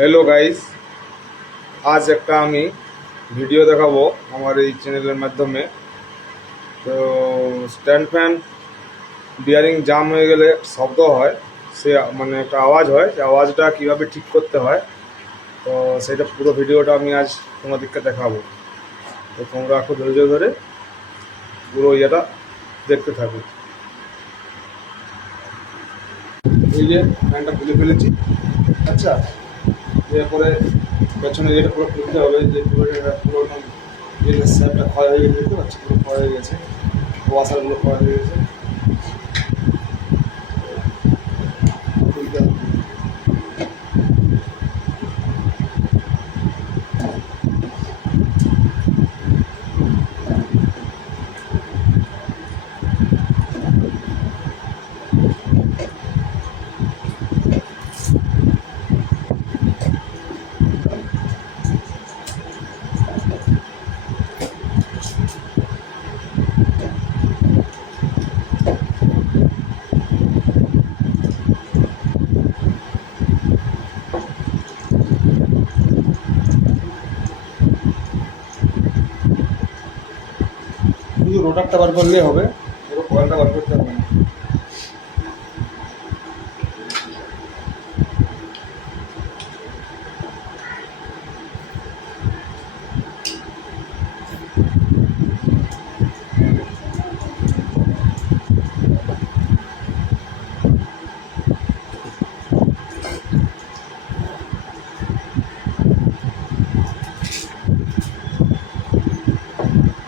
Hello guys, আজ একটা আমি ভিডিও দেখাবো আমার এই চ্যানেলের মাধ্যমে। তো স্ট্যান্ড ফ্যান বিয়ারিং জাম হয়ে গেলে শব্দ হয়, সে মানে একটা আওয়াজ হয়, সেই আওয়াজটা কীভাবে ঠিক করতে হয় তো সেটা পুরো ভিডিওটা আমি আজ তোমাদেরকে দেখাবো। তো তোমরা একটু ধৈর্য ধরে পুরো ইয়েটা দেখতে থাকো। এই যে ফ্যানটা খুলে ফেলেছি। আচ্ছা, এরপরে পেছনে যেটা পুরো খুলতে হবে, যে পুরো স্যাপটা ক্ষয় হয়ে গেছে, দেখতে পাচ্ছি পুরো ক্ষয় হয়ে গেছে, ওয়াশারগুলো ক্ষয় হয়ে গেছে, খুলতে হবে। শুধু রোটারটা বার করলেই হবে, পুরো কয়েলটা বার করতে হবে না।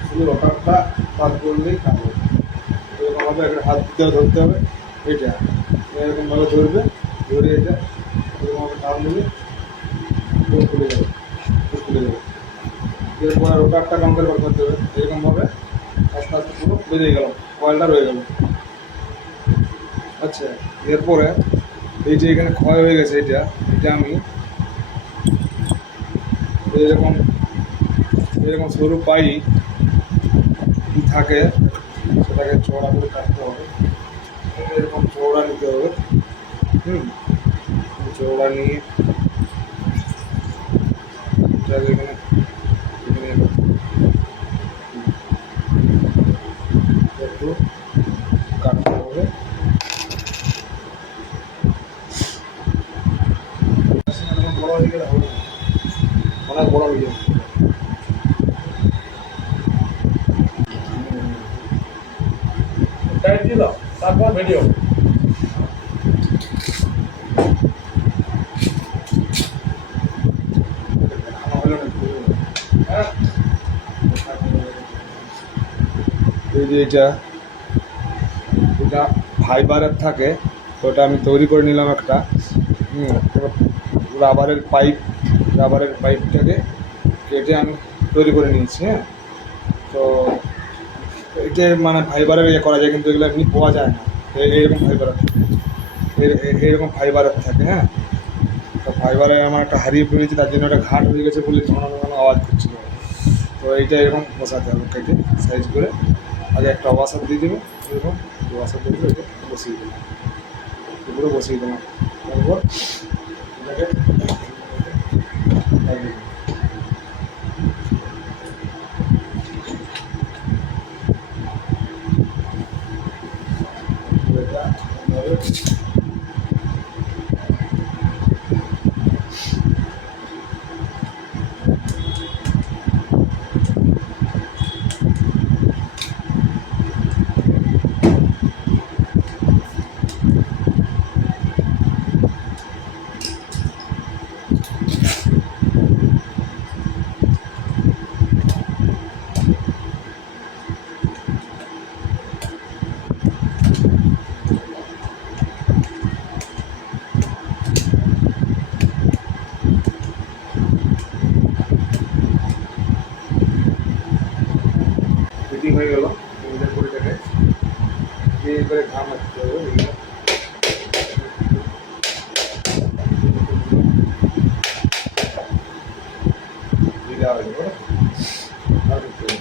শুধু রোটারটা বার করলেই খাবো। এরকমভাবে একটা হাত দিতে ধরতে হবে, এটা এরকমভাবে ধরবে, ধরে এটা এরকমভাবে টান দেবে, পুরো খুলে যাবে, পুরো খুলে যাবে। এরপরে রোটারটা কম্পেয়ার বার করতে হবে, এরকমভাবে আস্তে আস্তে পুরো বেরিয়ে গেল, কয়েলটা রয়ে গেল। আচ্ছা, এরপরে এই যে এখানে ক্ষয় হয়ে গেছে, এটা এটা আমি এরকম এরকম সরু পাইপ থাকে, সেটাকে চওড়া করে কাটতে হবে, এরকম চওড়া নিতে হবে। চওড়া নিয়ে এটাকে এখানে এখানে একটু কাটতে হবে। বড় হয়ে গেলে হবে না, অনেক বড় হয়ে যাবে। টাইট দিল, তারপর ভিডিও এই যে এটা এটা ফাইবারের থাকে, তো ওটা আমি তৈরি করে নিলাম একটা রাবারের পাইপটাকে কেটে আমি তৈরি করে নিয়েছি। হ্যাঁ, তো এটা মানে ফাইবারের ইয়ে করা যায়, কিন্তু এগুলো এমনি পাওয়া যায় না। এইরকম ফাইবারের এইরকম ফাইবারের থাকে। হ্যাঁ, তো ফাইবারে আমার একটা হারিয়ে পড়েছে, তার জন্য একটা ঘাট হয়ে গেছে বলে ঘন ঘন আওয়াজ করছিল। তো এইটা এরকম বসাতে হবে, কেটে সাইজ করে আগে একটা ওয়াশার দিয়ে দেবে, এরকম ওয়াশার দিয়ে দেবে, এটা বসিয়ে দেবে, এগুলো বসিয়ে দেবে। তারপর এটাকে লাগিয়ে দেবে। এটা ফিটিং হয়ে গেল। এরপর এটাকে এই করে ঘাম আসতে হবে, এগুলো দেওয়া হয়ে যাবে। আর কিছু না।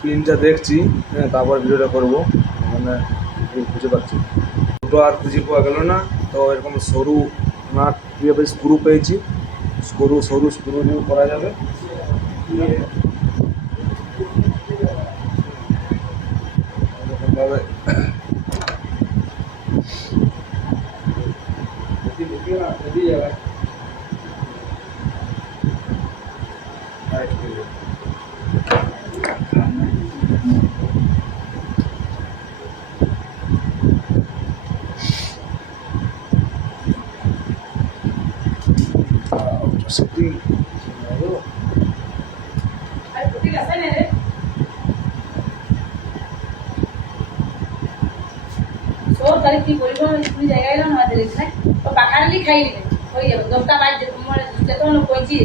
প্রিন্টটা দেখছি, হ্যাঁ, তারপর ভিডিওটা করবো। মানে বুঝতে পারছি দুটো আর খুঁজে পাওয়া গেল না, তো এরকম সরু নাট কীভাবে স্ক্রু পেয়েছি, সরু স্ক্রু দিয়ে করা যাবে। এরকমভাবে সেটি তাহলে কি বলবো, তুমি জায়গায় এলাম আমাদের এখানে তো পাখালি খাই হয়ে যাবে 10টা বাজে, তোমার যেতক্ষণ পৌঁছি।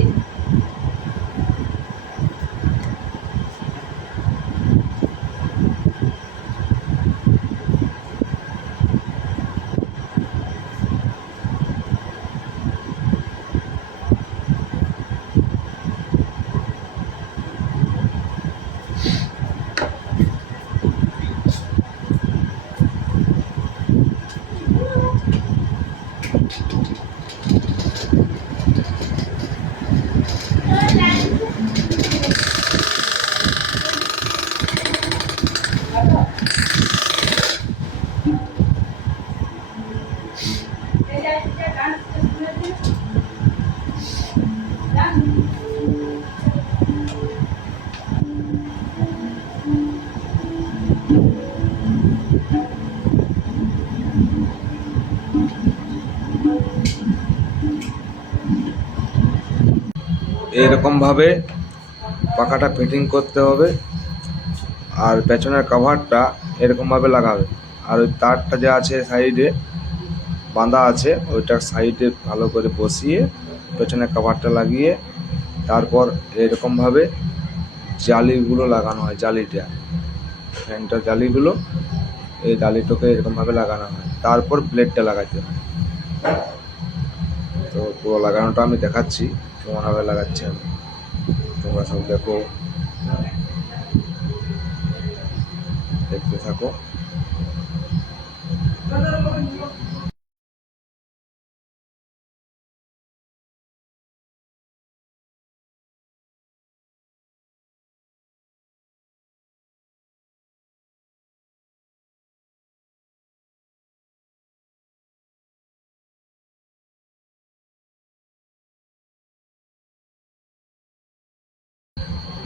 এরকমভাবে পাখাটা ফিটিং করতে হবে। আর পেছনের কভারটা এরকমভাবে লাগাবে। আর ওই তারটা যে আছে সাইডে বাঁধা আছে, ওইটার সাইডে ভালো করে বসিয়ে পেছনের কভারটা লাগিয়ে তারপর এরকমভাবে জালিগুলো লাগানো হয়। জালিটা ফ্যানটার জালিগুলো, এই জালিটাকে এরকমভাবে লাগানো হয়, তারপর ব্লেডটা লাগাতে হয়। তো পুরো লাগানোটা আমি দেখাচ্ছি কেমনভাবে লাগাচ্ছি আমি, তোমরা সব দেখো, দেখতে থাকো।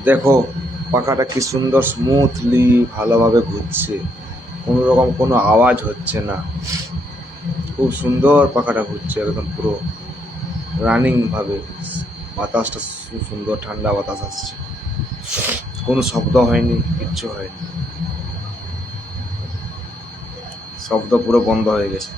দেখো পাখাটা কি সুন্দর স্মুথলি ভালোভাবে ঘুরছে, কোনো রকম কোনো আওয়াজ হচ্ছে না, খুব সুন্দর পাখাটা ঘুরছে একদম পুরো রানিং ভাবে। বাতাসটা খুব সুন্দর ঠান্ডা বাতাস আসছে, কোনো শব্দ হয়নি, কিচ্ছু হয়নি, শব্দ পুরো বন্ধ হয়ে গেছে।